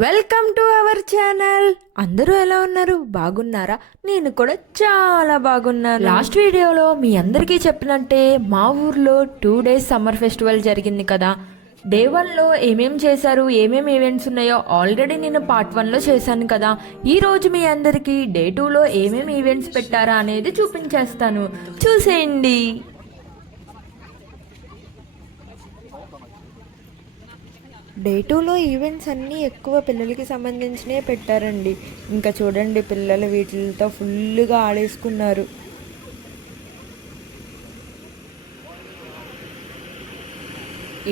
Welcome to our channel. అందరూ ఎలా ఉన్నారు? బాగున్నారా? నేను కూడా చాలా బాగున్నాను. లాస్ట్ వీడియోలో మీ అందరికీ చెప్పినట్టే మా ఊర్లో 2 days సమ్మర్ ఫెస్టివల్ జరిగింది కదా. డే 1లో ఏమేం చేశారు, ఏమేమి ఈవెంట్స్ ఉన్నాయో ఆల్రెడీ నేను పార్ట్ 1లో చేశాను కదా. ఈ రోజు మీ అందరికీ డే 2లో ఏమేమి ఈవెంట్స్ పెట్టారా అనేది చూపించేస్తాను, చూసేయండి. డే 2లో ఈవెంట్స్ అన్నీ ఎక్కువ పిల్లలకి సంబంధించినవి పెట్టారండి. ఇంకా చూడండి, పిల్లలు వీటితో ఫుల్గా ఆడేసుకున్నారు.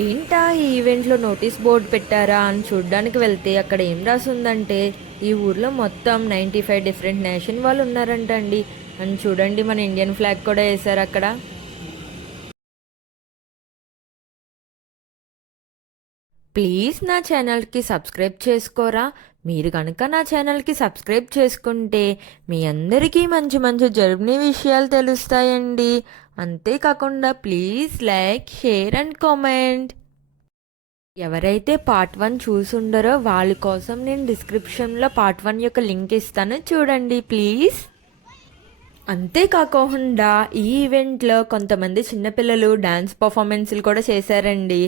ఏంటా ఈ ఈవెంట్లో నోటీస్ బోర్డు పెట్టారా అని చూడడానికి వెళ్తే అక్కడ ఏం రాసిందంటే, ఈ ఊర్లో మొత్తం 95 డిఫరెంట్ నేషన్ వాళ్ళు ఉన్నారంట అండి. అని చూడండి, మన ఇండియన్ ఫ్లాగ్ కూడా వేశారు అక్కడ. ప్లీజ్ నా ఛానల్కి సబ్స్క్రైబ్ చేసుకోరా. మీరు కనుక నా ఛానల్కి సబ్స్క్రైబ్ చేసుకుంటే మీ అందరికీ మంచి మంచి జర్మనీ విషయాలు తెలుస్తాయండి. అంతేకాకుండా please like, share and comment. ఎవరైతే పార్ట్ 1 చూసుండరో వాళ్ళ కోసం నేను డిస్క్రిప్షన్లో పార్ట్ 1 యొక్క లింక్ ఇస్తాను, చూడండి ప్లీజ్. అంతేకాకుండా ఈ ఈవెంట్లో కొంతమంది చిన్నపిల్లలు డ్యాన్స్ పర్ఫార్మెన్స్లు కూడా చేశారండి.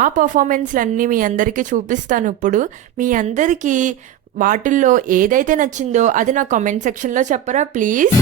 ఆ పర్ఫార్మెన్స్లన్నీ మీ అందరికీ చూపిస్తాను ఇప్పుడు. మీ అందరికీ వాటిల్లో ఏదైతే నచ్చిందో అది నా కామెంట్ సెక్షన్లో చెప్పరా ప్లీజ్.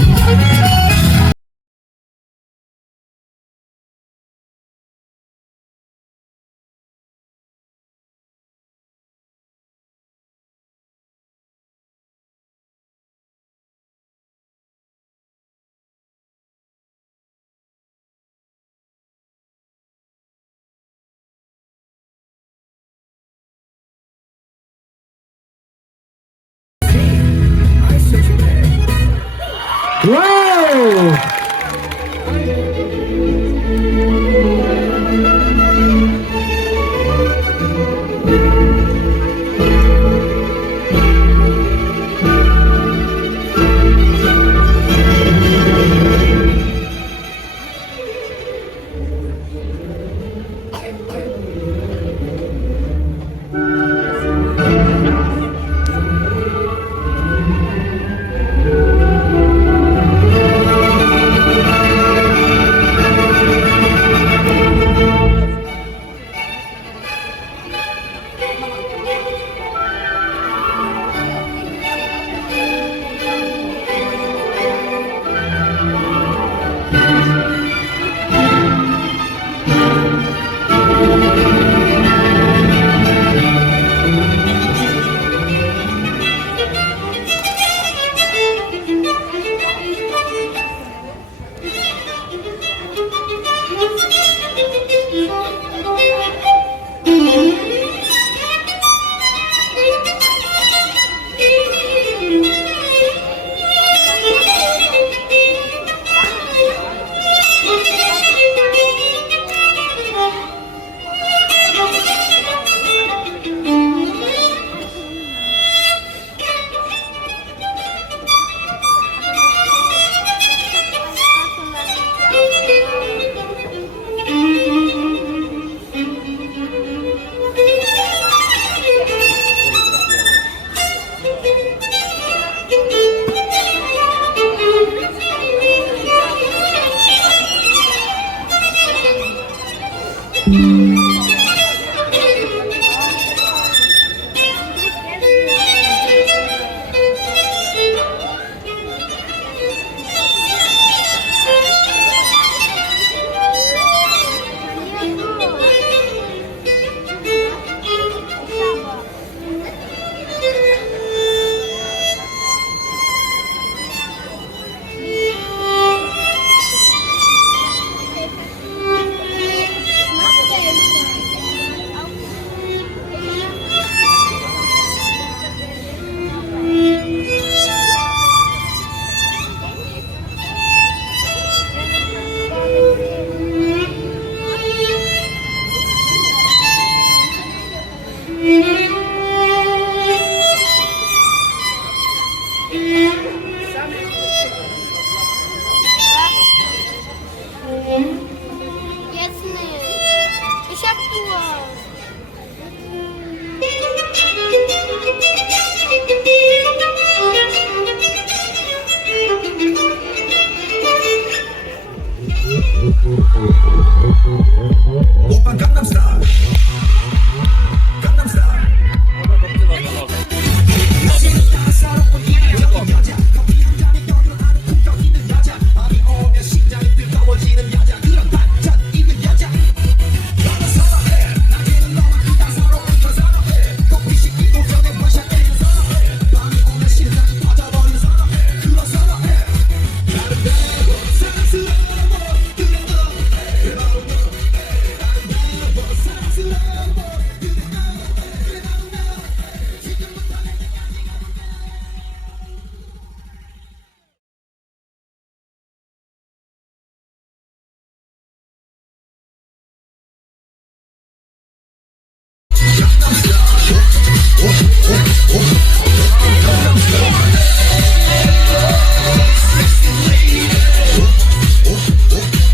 Wow!